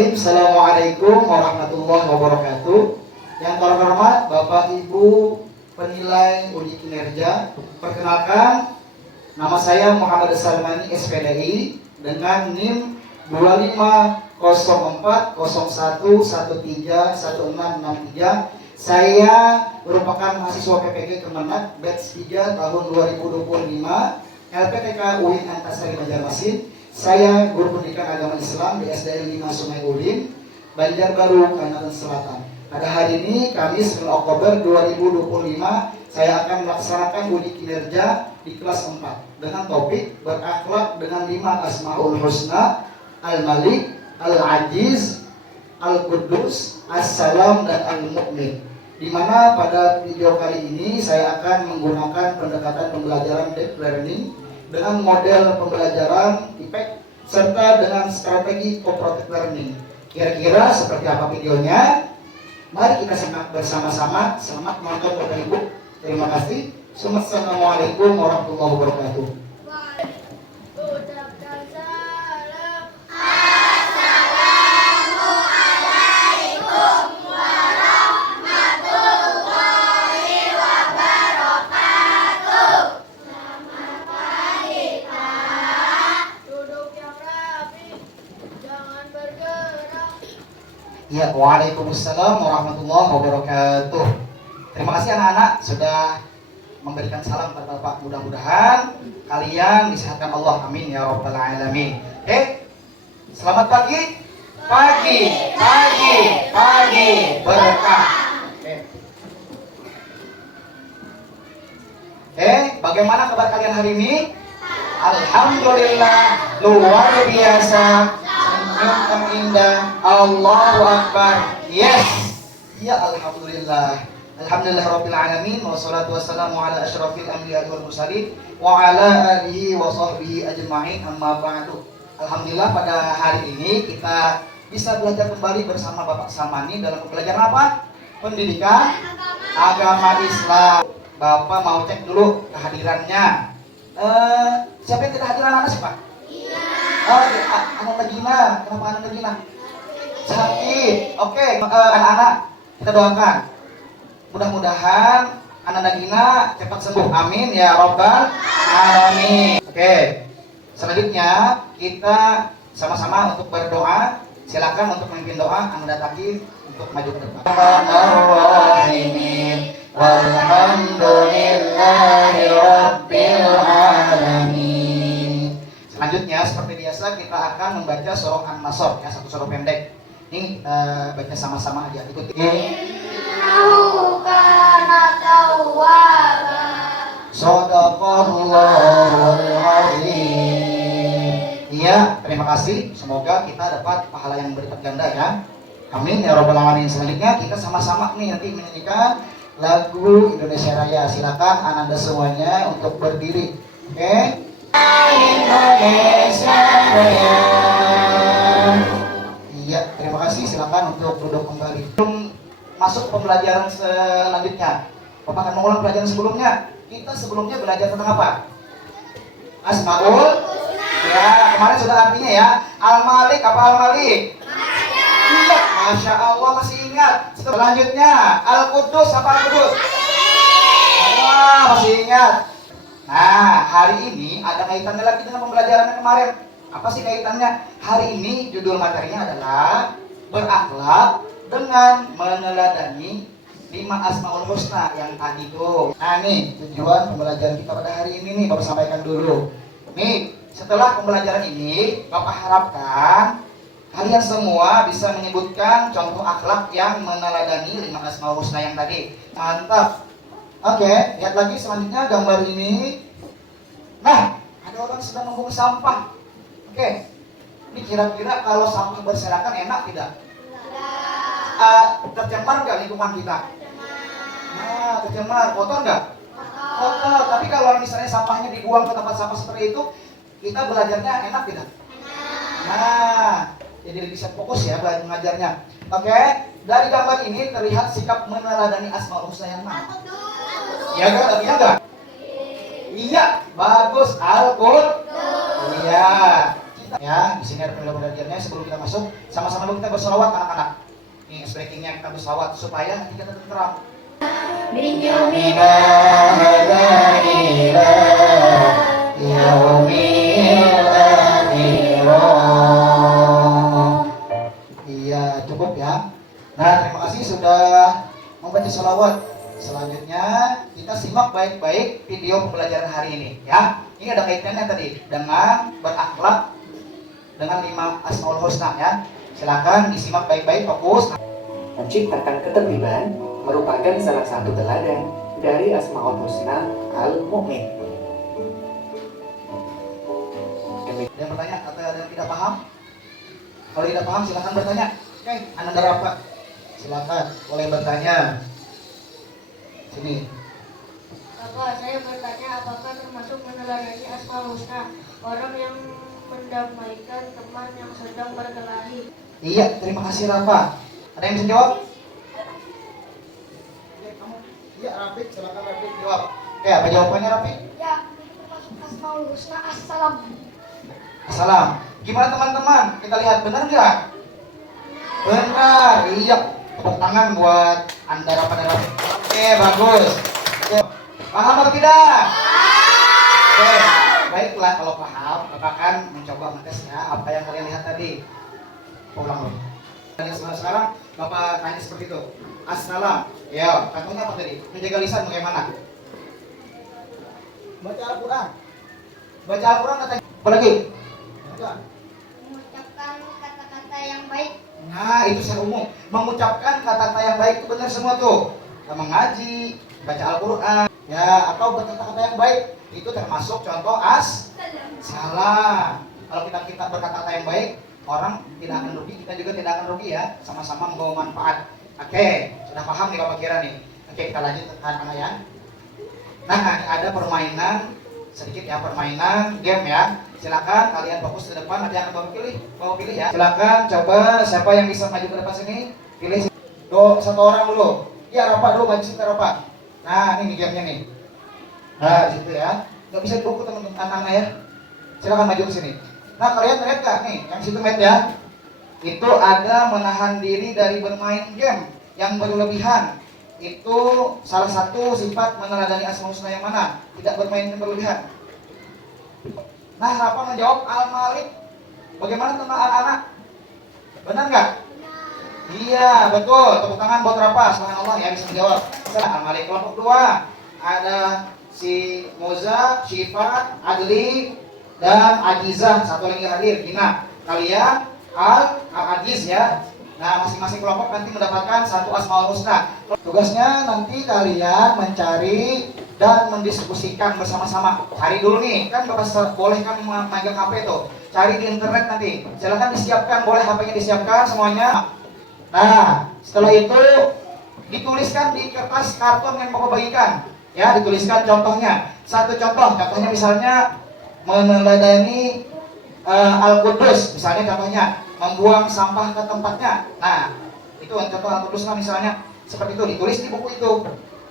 Bismillahirrahmanirrahim. Assalamualaikum warahmatullahi wabarakatuh. Yang terhormat Bapak Ibu penilai uji kinerja, perkenalkan nama saya Muhammad Salmani SPDI dengan NIM 250401131663. Saya merupakan mahasiswa PPG Kemenag batch 3 tahun 2025 LPTK UIN Antasari Banjarmasin. Saya guru pendidikan agama Islam di SDN 5 Sungai Ulin, Banjarbaru, Kalimantan Selatan. Pada hari ini, Kamis 9 Oktober 2025, saya akan melaksanakan uji kinerja di kelas 4 dengan topik berakhlak dengan 5 Asmaul Husna, Al-Malik, Al-Aziz, Al-Quddus, As-Salam, dan Al-Mu'min. Di mana pada video kali ini saya akan menggunakan pendekatan pembelajaran deep learning dengan model pembelajaran IPEK serta dengan strategi cooperative learning. Kira-kira seperti apa videonya? Mari kita simak bersama-sama. Selamat menonton Bapak Ibu. Terima kasih. Assalamualaikum warahmatullahi wabarakatuh. Ya, waalaikumsalam warahmatullahi wabarakatuh. Terima kasih anak-anak sudah memberikan salam kepada Bapak. Mudah-mudahan kalian disehatkan Allah, amin ya rabbal alamin. Oke, selamat pagi. Pagi berkah. Oke, bagaimana kabar kalian hari ini? Alhamdulillah, luar biasa. Yang indah, Allahu Akbar. Yes. Ya, alhamdulillah. Alhamdulillahirabbil alamin wassalatu wassalamu ala asyrafil anbiya'i wal mursalin wa ala alihi wa sahbihi ajma'in, amma ba'du. Alhamdulillah, pada hari ini kita bisa belajar kembali bersama Bapak Salmani dalam pembelajaran apa? Pendidikan agama Islam. Bapak mau cek dulu kehadirannya. Siapa yang tidak hadir anak-anak sih, Pak? Anak Nagina, kenapa anak Nagina? Sakit. Oke, anak-anak kita doakan. Mudah-mudahan anak Nagina cepat sembuh. Amin ya rabbal alamin. Oke. Selanjutnya kita sama-sama untuk berdoa. Silakan untuk memimpin doa Anda Taki untuk maju ke depan. Walhamdulillahi rabbil alamin. Selanjutnya seperti biasa kita akan membaca surah An-Nasr, ya, satu surah pendek. Ini baca sama-sama aja, ikuti. Innahu kana tawwaba. Shadaqallahul azim. Iya, terima kasih. Semoga kita dapat pahala yang berlipat ganda ya. Amin ya rabbal alamin. Selanjutnya kita sama-sama nih nanti menyanyikan lagu Indonesia Raya. Silakan Anda semuanya untuk berdiri. Oke? Indonesia Raya. Iya, terima kasih. Silakan untuk duduk kembali. Sebelum masuk pembelajaran selanjutnya, Bapak akan mengulang pelajaran sebelumnya. Kita sebelumnya belajar tentang apa? Asmaul. Ya, kemarin sudah artinya ya. Al-Malik, apa Al-Malik? Iya, Masya Allah masih ingat. Selanjutnya Al-Quddus, apa Al-Quddus? Wah, masih ingat. Nah, hari ini ada kaitannya lagi dengan pembelajaran kemarin. Apa sih kaitannya? Hari ini judul materinya adalah berakhlak dengan meneladani 5 Asmaul Husna yang tadi tuh. Nah, nih tujuan pembelajaran kita pada hari ini nih, Bapak sampaikan dulu. Nih, setelah pembelajaran ini, Bapak harapkan kalian semua bisa menyebutkan contoh akhlak yang meneladani 5 Asmaul Husna yang tadi. Mantap. Oke, lihat lagi selanjutnya gambar ini. Nah, ada orang sedang membuang sampah. Oke, ini kira-kira kalau sampah berserakan enak tidak? Tercemar nggak lingkungan kita? Nah, tercemar, kotor nggak? Kotor. Tapi kalau misalnya sampahnya dibuang ke tempat sampah seperti itu, kita belajarnya enak tidak? Nah, jadi bisa fokus ya belajar mengajarnya. Oke, dari gambar ini terlihat sikap meneladani Asmaul Husna yang mana? Iya enggak? Iya enggak? Iya, bagus. Al-Quddus. Iya. Ya, Di sini ada pemila belajarnya. Sebelum kita masuk, sama-sama dulu kita berselawat anak-anak. Ini breakingnya kita berselawat supaya hati kita tenteram. Iya, cukup ya. Nah, terima kasih sudah membaca selawat. Selanjutnya kita simak baik-baik video pembelajaran hari ini ya. Ini ada kaitannya tadi dengan berakhlak dengan 5 Asmaul Husna ya. Silakan disimak baik-baik, fokus. Menciptakan ketertiban merupakan salah satu teladan dari Asmaul Husna Al-Mu'min. Ada yang bertanya atau ada yang tidak paham? Kalau tidak paham silakan bertanya. Oke, Ananda Rafa. Silakan, boleh bertanya. Sini. Bapak, saya bertanya apakah termasuk meneladani Asmaul Husna orang yang mendamaikan teman yang sedang berkelahi? Iya, terima kasih Rafa. Ada yang bisa jawab? Iya, Rafiq, silakan Rafiq jawab. Oke, apa jawabannya Rafiq? Ya, termasuk Asmaul Husna Assalam. Assalam. Gimana teman-teman? Kita lihat benar nggak? Benar. Iya. Tepuk tangan buat Anda Rafa dan Rafiq. Oke, bagus. Oke. Paham atau tidak? Oke, baiklah kalau paham, Bapak akan mencoba mengesnya apa yang kalian lihat tadi. Ulang dulu. Dan sekarang Bapak tanya seperti itu. Assalam. Ya, contohnya apa tadi? Menjaga lisan bagaimana? Baca Al-Quran. Baca Al-Quran katanya. Apa lagi? Mengucapkan kata-kata yang baik. Nah, itu secara umum. Mengucapkan kata-kata yang baik itu benar semua tuh. Kita mengaji, baca Al-Quran, ya, atau berkata-kata yang baik. Itu termasuk contoh salam. Kalau kita berkata-kata yang baik, orang tidak akan rugi, kita juga tidak akan rugi ya. Sama-sama membawa manfaat. Oke, sudah paham nih Bapak kira nih. Oke, kita lanjut anak-anak ya. Nah, ada permainan sedikit ya, permainan game ya. Silakan kalian fokus ke depan, nanti akan Bapak pilih ya. Silakan coba siapa yang bisa maju ke depan sini, pilih satu orang dulu. Ya, Rafa dulu maju sini Rafa. Nah, ini gamenya nih. Nah, di situ ya. Nggak bisa dibuku teman-teman anak-anak ya. Silakan maju ke sini. Nah, kalian lihat nggak nih, yang situ met ya? Itu ada menahan diri dari bermain game yang berlebihan. Itu salah satu sifat meneladani Asmaul Husna yang mana? Tidak bermain game berlebihan. Nah, Rafa menjawab Al-Malik. Bagaimana tentang anak-anak? Benar nggak? Iya, betul. Tepuk tangan buat Rafa. Subhanallah ya bisa menjawab. Al-Malik. Kelompok 2 ada si Moza, Syifa, Adli, dan Ajizah. Satu lagi hadir. Gina. Kalian Al-Ajiz ya. Nah, masing-masing kelompok nanti mendapatkan satu Asmaul Husna. Tugasnya nanti kalian mencari dan mendiskusikan bersama-sama. Cari dulu nih, kan Bapak boleh kan memegang HP tuh. Cari di internet nanti. Silakan disiapkan, boleh HP-nya disiapkan semuanya. Nah, setelah itu dituliskan di kertas karton yang Bapak bagikan. Ya, dituliskan contohnya. Satu contohnya misalnya meneladani Al-Qudus, misalnya contohnya membuang sampah ke tempatnya. Nah, itu contoh Al-Qudus lah misalnya. Seperti itu, ditulis di buku itu,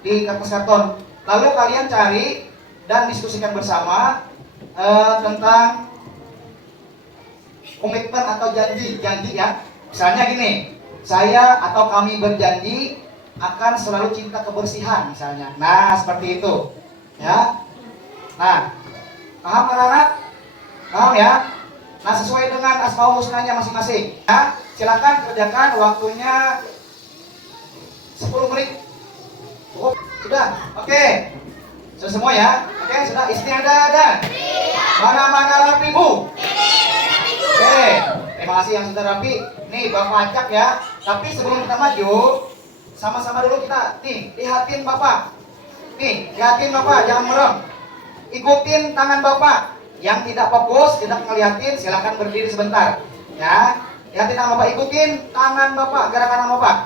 di kertas karton. Lalu kalian cari dan diskusikan bersama tentang komitmen atau janji ya. Misalnya gini, saya atau kami berjanji akan selalu cinta kebersihan misalnya. Nah, seperti itu. Ya. Nah, paham anak-anak? Paham ya? Nah, sesuai dengan Asmaul Husnanya masing-masing. Ya, silakan kerjakan, waktunya 10 menit. Cukup? Sudah? Oke. Sudah semua ya? Oke, sudah. Istiadah. Mana-mana rapi, Bu? Oke. Terima kasih yang sudah rapi. Nih, Bapak acak ya. Tapi sebelum kita maju, sama-sama dulu kita, nih, lihatin Bapak. Nih, lihatin Bapak, jangan merem. Ikutin tangan Bapak. Yang tidak fokus, tidak ngeliatin, silakan berdiri sebentar. Ya, lihatin tangan Bapak, ikutin tangan Bapak, gerakan tangan Bapak.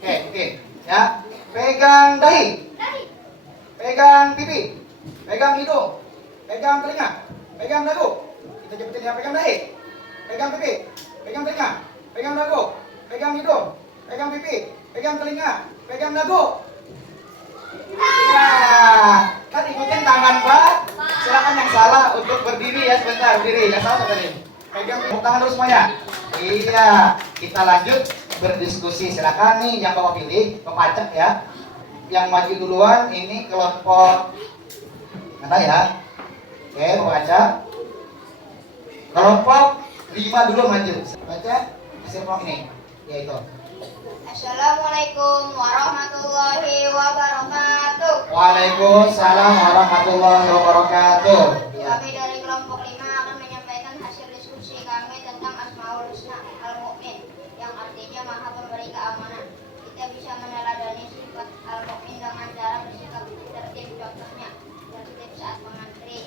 Oke. Ya, pegang dahi. Pegang pipi. Pegang hidung. Pegang telinga. Pegang dagu. Kita cepetin ya, pegang dahi. Pegang pipi. Pegang telinga. Pegang dagu. Pegang hidung. Pegang pipi. Pegang telinga. Pegang dagu. Nah, kan ikutin tangan Pak. Silakan yang salah untuk berdiri ya sebentar, berdiri. Yang salah tadi. Pegang tepuk tangan dulu semuanya. Iya, kita lanjut berdiskusi. Silakan nih yang bapak pilih, bapak acak ya. Yang maju duluan ini kelompok mana ya? Oke, bapak acak. Kelompok 5 dulu maju. Baca hasil kelompok ini. Yaitu. Assalamualaikum warahmatullahi wabarakatuh. Waalaikumsalam warahmatullahi wabarakatuh. Ya. Kami dari kelompok 5 akan menyampaikan hasil diskusi kami tentang Asmaul Husna Al-Mu'min, yang artinya Maha Pemberi Keamanan. Kita bisa meneladani sifat Al-Mu'min dengan cara bersikap tertib, contohnya tertib saat mengantri,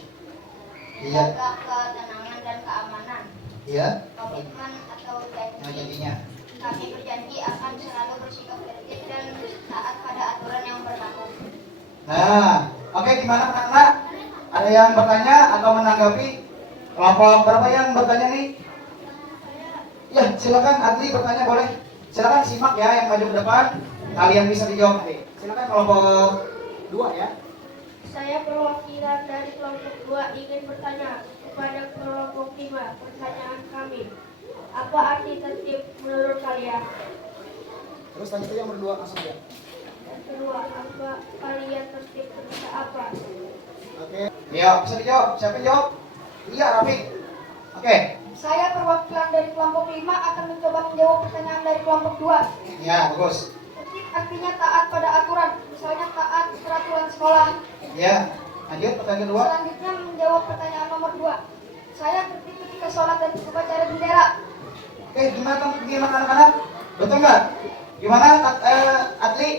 menjaga ketenangan dan keamanan. Iya. Komitmen atau Nah, janji. jadinya. Kami berjanji akan selalu bersikap tertib dan taat pada aturan yang berlaku. Nah, oke, gimana anak-anak? Ada yang bertanya atau menanggapi? Kelompok berapa yang bertanya nih? Ya, silakan Adli bertanya boleh. Silakan simak ya yang maju ke depan. Kalian bisa dijawab nanti. Silakan kelompok 2 ya. Saya perwakilan dari kelompok 2 ingin bertanya kepada kelompok 5. Pertanyaan kami, apa arti tertib menurut kalian? Terus tanya yang berdua langsung ya. Yang kedua, apa kalian tertib ketika apa? Oke. Ya, bisa dijawab. Siapa yang jawab? Iya, Rafi. Oke. Saya perwakilan dari kelompok 5 akan mencoba menjawab pertanyaan dari kelompok 2. Ya, bagus. Tertib artinya taat pada aturan, misalnya taat peraturan sekolah. Ya, lanjut pertanyaan kedua. Selanjutnya menjawab pertanyaan nomor 2. Saya tertib ketika sholat dan upacara bendera. Oke, gimana anak-anak? Betul nggak? Gimana Adli?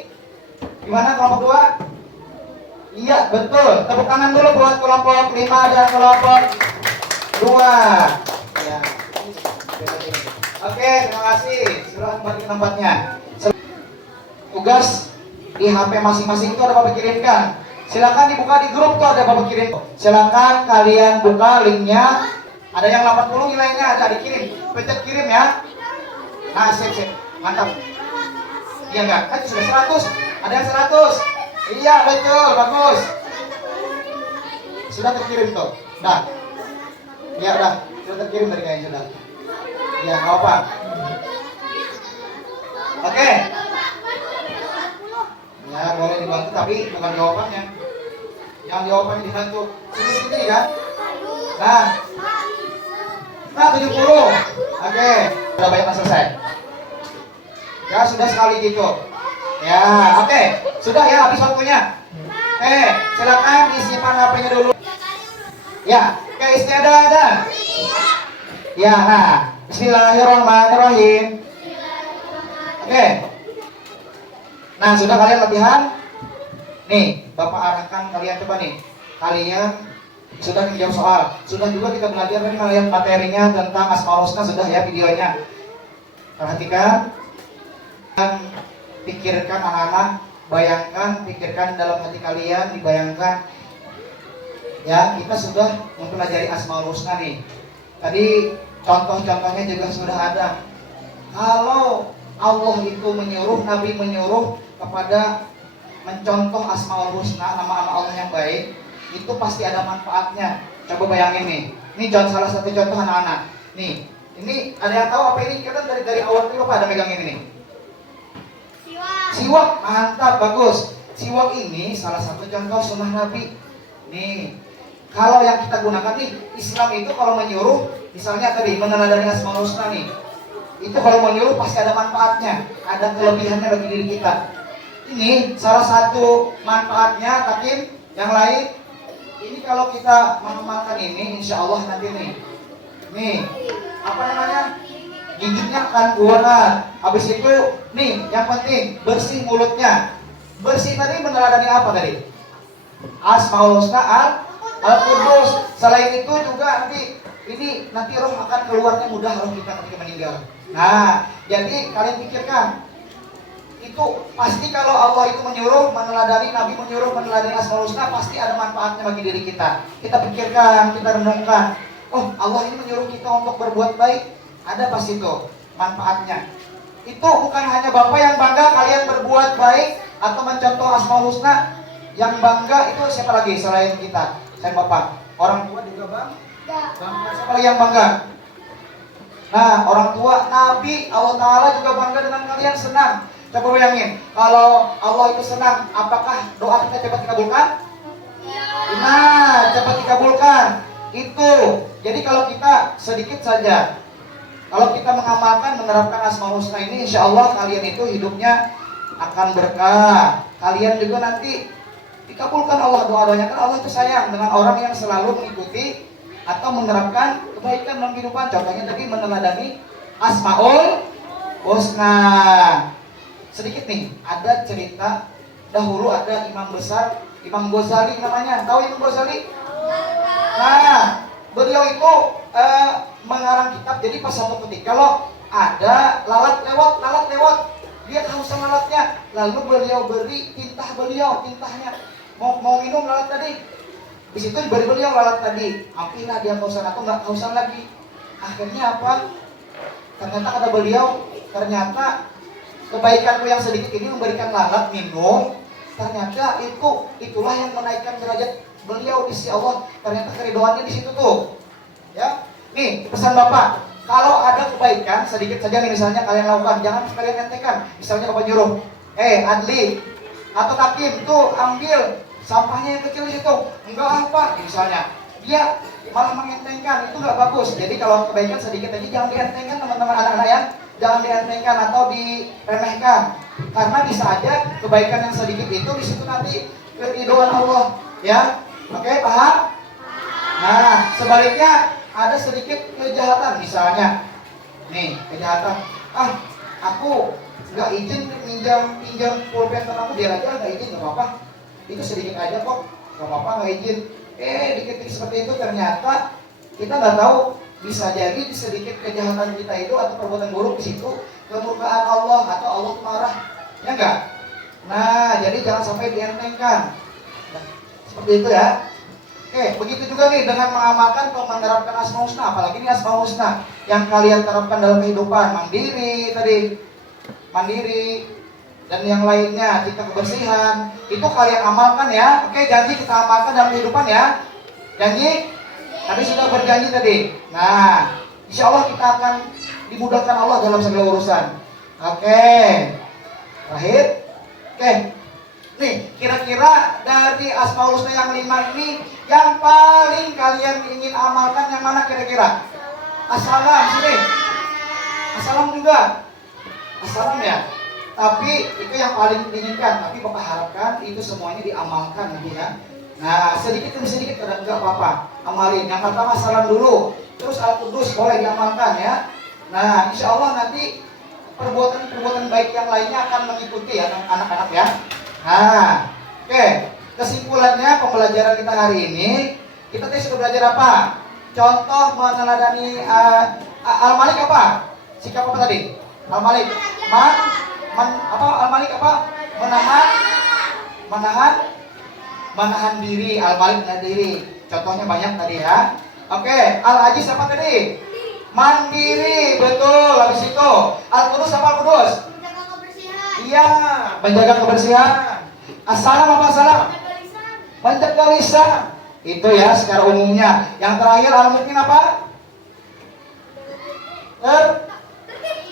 Gimana kelompok 2? Iya, betul. Tepuk tangan dulu buat kelompok 5 dan kelompok 2. Ya. Oke, terima kasih. Silakan kembali ke tempatnya. Tugas di HP masing-masing itu ada Bapak kirimkan. Silakan dibuka di grup tuh ada Bapak kirim. Silakan kalian buka linknya. Ada yang 80 nilainya ada dikirim. Pencet kirim ya. Nah, sip. Mantap. Iya enggak? Kan sudah 100. Ada yang 100. Iya, betul. Bagus. Sudah terkirim tuh. Dah. Ya udah. Sudah terkirim dari kalian sudah. Ya, enggak apa. Oke. Ya, boleh dibantu tapi bukan jawabannya. Yang jawabannya dibantu. Sini kan? Nah. Nah, 70. Oke. Sudah banyak yang selesai. Ya, sudah sekali gitu. Ya, oke. Sudah ya, habis waktunya. Silakan disimpan HP-nya dulu. Ya, oke, istiadah. Ya, nah. Bismillahirrahmanirrahim. Oke. Nah, sudah kalian latihan? Nih, Bapak arahkan kalian coba nih. Kalian sudah menjawab soal. Sudah juga kita belajar tadi melihat materinya tentang Asmaul Husna sudah ya videonya. Perhatikan dan pikirkan anak-anak, bayangkan, pikirkan dalam hati kalian, dibayangkan. Ya, kita sudah mempelajari Asmaul Husna nih. Tadi contoh-contohnya juga sudah ada. Kalau Allah itu menyuruh, Nabi menyuruh kepada mencontoh Asmaul Husna, nama-nama Allah yang baik, itu pasti ada manfaatnya. Coba bayangin nih. Ini salah satu contoh anak-anak. Nih, ini ada yang tahu apa ini? Kita dari awal itu apa ada megang ini nih? Siwak, mantap, bagus. Siwak ini salah satu contoh sunnah Nabi. Nih, kalau yang kita gunakan nih, Islam itu kalau menyuruh, misalnya tadi meneladani Asmaul Husna nih, itu kalau menyuruh pasti ada manfaatnya, ada kelebihannya bagi diri kita. Ini salah satu manfaatnya, tapi yang lain, ini kalau kita mengamalkan ini, insya Allah nanti nih, apa namanya? Gigitnya akan kuat. Habis itu, nih, yang penting bersih mulutnya. Bersih tadi meneladani apa tadi? Asmaul Husna Al-Qudus. Selain itu juga nanti roh akan keluarnya mudah roh kita ketika meninggal. Nah, jadi kalian pikirkan. Itu pasti kalau Allah itu menyuruh meneladani, Nabi menyuruh meneladani Asmaul Husna, pasti ada manfaatnya bagi diri kita. Kita pikirkan, kita renungkan. Oh, Allah ini menyuruh kita untuk berbuat baik. Ada pasti itu manfaatnya. Itu bukan hanya Bapak yang bangga kalian berbuat baik atau mencontoh Asmaul Husna. Yang bangga itu siapa lagi selain kita? Selain Bapak. Orang tua juga bangga. Siapa lagi yang bangga? Nah, orang tua, Nabi, Allah Ta'ala juga bangga dengan kalian, senang. Coba bayangin, kalau Allah itu senang, apakah doa kita cepat dikabulkan? Nah, cepat dikabulkan. Itu. Jadi kalau kita sedikit saja, kalau kita mengamalkan, menerapkan Asmaul Husna ini, insya Allah kalian itu hidupnya akan berkah. Kalian juga nanti dikabulkan Allah doa-doanya. Kan Allah itu sayang dengan orang yang selalu mengikuti atau menerapkan kebaikan dalam kehidupan. Contohnya tadi meneladani Asmaul Husna. Sedikit nih, ada cerita dahulu ada imam besar, Imam Ghazali namanya. Tahu Imam Ghazali? Nah, beliau itu mengarang kitab. Jadi pas satu ketika kalau ada lalat lewat, dia kehausan lalatnya, lalu beliau beri tintahnya. Mau minum lalat tadi, di situ diberi beliau lalat tadi. Hampirlah dia kehausan atau nggak kehausan lagi. Akhirnya apa? Ternyata kata beliau, ternyata kebaikanku yang sedikit ini memberikan lalat minum. Ternyata itulah yang menaikkan derajat beliau di sisi Allah. Ternyata keridoannya di situ tuh. Ya, nih pesan Bapak. Kalau ada kebaikan sedikit saja nih misalnya kalian lakukan, jangan kalian entengkan. Misalnya Bapak nyuruh, Adli atau Takim tuh ambil sampahnya yang kecil di situ. Enggak apa, misalnya. Dia malah mengentengkan, itu nggak bagus. Jadi kalau kebaikan sedikit aja jangan dientengkan teman-teman anak-anak ya. Jangan dientengkan atau diremehkan. Karena bisa aja kebaikan yang sedikit itu di situ nanti keridhaan Allah, ya. Oke, paham? Nah, sebaliknya ada sedikit kejahatan misalnya. Nih, kejahatan. Aku nggak izin pinjam pulpen temanku, biar aja nggak izin, nggak apa-apa. Itu sedikit aja kok, nggak apa-apa nggak izin. Dikit-dikit seperti itu ternyata kita nggak tahu, bisa jadi di sedikit kejahatan kita itu atau perbuatan buruk di situ kemurkaan Allah atau Allah marah, ya enggak? Nah, jadi jangan sampai dientengkan. Nah, seperti itu ya. Oke, begitu juga nih dengan mengamalkan atau menerapkan Asmaul Husna, apalagi ini Asmaul Husna yang kalian terapkan dalam kehidupan, mandiri dan yang lainnya, cipta kebersihan, itu kalian amalkan ya. Oke, janji kita amalkan dalam kehidupan ya. Janji? Tadi sudah berjanji tadi. Nah, insya Allah kita akan dimudahkan Allah dalam segala urusan. Oke. Terakhir. Oke. Nih, kira-kira dari Asmaul Husna yang 5 ini yang paling kalian ingin amalkan yang mana kira-kira? Assalam sini. Assalam juga. Assalam ya. Tapi itu yang paling diinginkan. Tapi Bapak harapkan itu semuanya diamalkan nanti ya. Nah, sedikit demi sedikit kadang enggak apa-apa. Amalin. Yang pertama salam dulu. Terus Al-Qudus boleh diamalkan ya. Nah, insya Allah nanti perbuatan baik yang lainnya akan mengikuti ya anak-anak ya. Nah, oke. Kesimpulannya pembelajaran kita hari ini, kita tadi sudah belajar apa? Contoh meneladani Al-Malik apa? Sikap apa tadi? Al-Malik. Al-Malik apa? Menahan diri. Al-Malik menahan diri. Contohnya banyak tadi ya. Oke, Al-Ajiz apa tadi? Mandiri, betul. Habis itu Al-Qudus apa Al-Qudus? Menjaga kebersihan. Iya, menjaga kebersihan. Assalam apa salam? Menjaga lisan. Itu ya secara umumnya. Yang terakhir Al-Mu'min apa?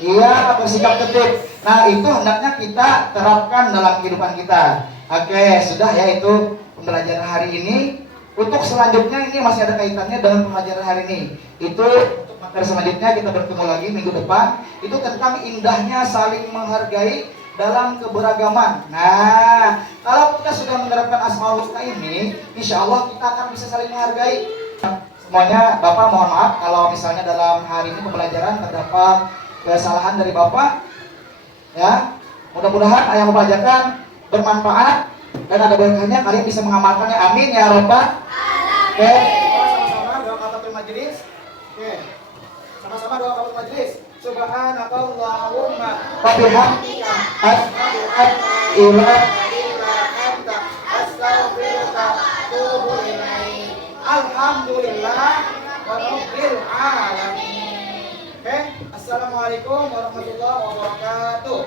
Iya, bersikap tertib. Nah, itu hendaknya kita terapkan dalam kehidupan kita. Oke, sudah ya itu pembelajaran hari ini. Untuk selanjutnya ini masih ada kaitannya dengan pembelajaran hari ini. Itu untuk materi selanjutnya kita bertemu lagi minggu depan. Itu tentang indahnya saling menghargai dalam keberagaman. Nah, kalau kita sudah menerapkan Asmaul Husna ini, insya Allah kita akan bisa saling menghargai. Semuanya, Bapak mohon maaf kalau misalnya dalam hari ini pembelajaran terdapat kesalahan dari Bapak. Ya, mudah-mudahan yang mempelajarkan bermanfaat dan ada berkahnya, kalian bisa mengamalkannya. Amin ya Rabbal. Oke, sama-sama doa kafatul majelis. Oke, sama-sama doa kafatul majelis. Subhanakallahumma wa bihamdika asyhadu an la ilaha illa anta astaghfiruka wa atubu ilaik. Alhamdulillah rabbil alamin. Oke, assalamualaikum warahmatullahi wabarakatuh.